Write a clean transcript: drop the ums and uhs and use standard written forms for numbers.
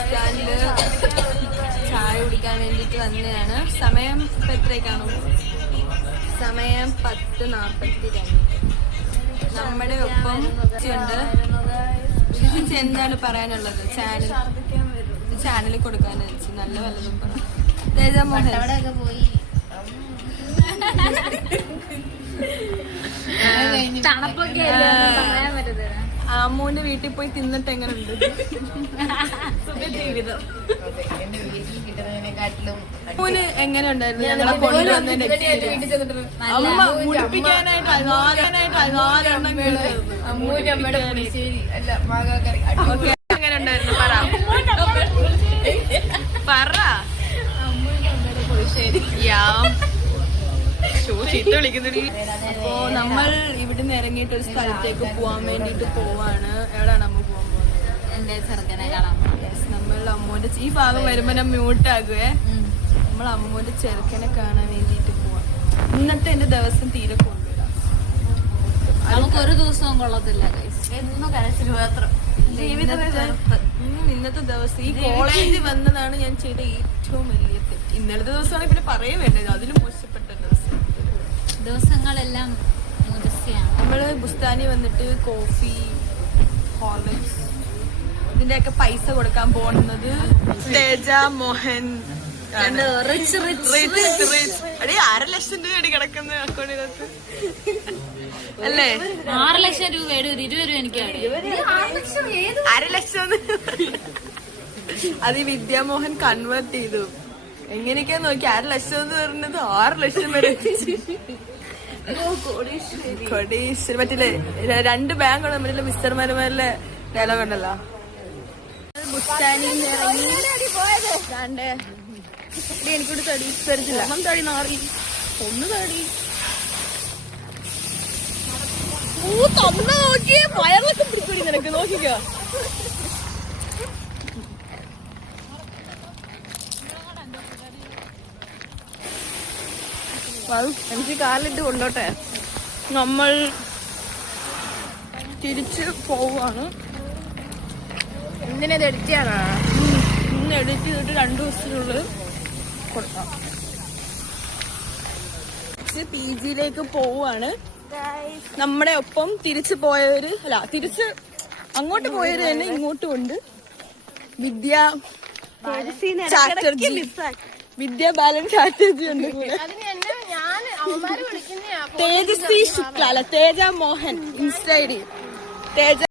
സ്റ്റാൻഡില് ചായ കുടിക്കാൻ വേണ്ടിട്ട് വന്നതാണ്. സമയം ഇപ്പൊ എത്രയൊക്കെയാണോ? സമയം 10:42. നമ്മുടെ ഒപ്പം ഉണ്ട്. എന്താണ് പറയാനുള്ളത്? ചാനലിൽ കൊടുക്കാൻ വെച്ച് നല്ല വല്ലതും പറഞ്ഞു. തേജമോഹൻ അമ്മൂന്റെ വീട്ടിൽ പോയി തിന്നിട്ട് എങ്ങനെ ഉണ്ട് ജീവിതം? അമ്മൂന് എങ്ങനെ ഉണ്ടായിരുന്നു ഞങ്ങളെ കൊണ്ടുവന്നതിന്റെ അമ്മ മുടിപ്പിക്കാനായിട്ട് എങ്ങനെ ഉണ്ടായിരുന്നു? പറ ചീത്ത വിളിക്കുന്നില്ല. അപ്പോ നമ്മൾ ഇവിടുന്ന് ഇറങ്ങിയിട്ട് ഒരു സ്ഥലത്തേക്ക് പോവാൻ വേണ്ടിട്ട് പോവാണ്. എവിടെയാണ് അമ്മ പോവാൻ പോകുന്നത്? എന്റെ ചെറുക്കനെ കാണാൻ. നമ്മൾ അമ്മൂന്റെ ഈ ഭാഗം വരുമ്പോ ഞാൻ മ്യൂട്ടാകുവേ. നമ്മൾ അമ്മൂന്റെ ചെറുക്കനെ കാണാൻ വേണ്ടിട്ട് പോവാം. ഇന്നത്തെ എന്റെ ദിവസം തീരെ കൊള്ളില്ല. നമുക്ക് ഒരു ദിവസവും കൊള്ളത്തില്ല. എന്നും കരച്ചില് മാത്രം. ഇന്നത്തെ ദിവസം ഈ കോളേജിൽ വന്നതാണ് ഞാൻ ചെയ്ത ഏറ്റവും വലിയ തെറ്റ്. ഇന്നലത്തെ ദിവസമാണ് പിന്നെ പറയേ വേണ്ടത്. അതിലും മോശപ്പെട്ട ദിവസങ്ങളെല്ലാം നമ്മള് ബുസ്താനി വന്നിട്ട് കോഫി, ഹോർലിക്സ് ഇതിന്റെയൊക്കെ പൈസ കൊടുക്കാൻ പോകുന്നത് തേജ മോഹൻ. 6 ലക്ഷം രൂപ കിടക്കുന്ന അക്കൗണ്ടിനകത്ത് അല്ലേ? 6 ലക്ഷം രൂപ 20 രൂപ എനിക്ക് 6 ലക്ഷം. അത് വിദ്യാമോഹൻ കൺവേർട്ട് ചെയ്തു. എങ്ങനെയൊക്കെയാ നോക്കി 6 ലക്ഷം എന്ന് പറഞ്ഞത് 6 ലക്ഷം വരെ. കോടീശ്വരി മറ്റില്ലേ 2 ബാങ്ക് തമ്മിലുള്ള മിസ്റ്റർ മരുമാരിലെ ഡയലോഗ് ഉണ്ടല്ലോ. ബുസ്താനിന്ന് ഇറങ്ങി എനിക്കൂടി തടി തരിച്ചില്ല. തടി നാറി ഒന്ന് തടി തന്ന നോക്കി വയറിലൊക്കെ പിടിക്കൂടി നിനക്ക്. നോക്കിക്കോ എനിക്ക് കാലിട്ട് കൊണ്ടോട്ടെ. നമ്മൾ തിരിച്ച് പോവാണ്. എന്തിനത് എഡിറ്റ് ചെയ്യാനാണ്? ഇന്ന് എഡിറ്റ് ചെയ്തിട്ട് 2 ദിവസത്തിനുള്ളിൽ കൊടുക്കാം. PGയിലേക്ക് പോവാണ്. നമ്മുടെ ഒപ്പം തിരിച്ചു പോയവര് തിരിച്ച് അങ്ങോട്ട് പോയവര് തന്നെ ഇങ്ങോട്ടും ഉണ്ട്. വിദ്യ ബാലൻ ചാറ്റർജി ഉണ്ട് കൂടെ. തേജസ്വി ശുക്ല അല്ല തേജ മോഹൻ ഇൻസ്റ്റ ID തേജ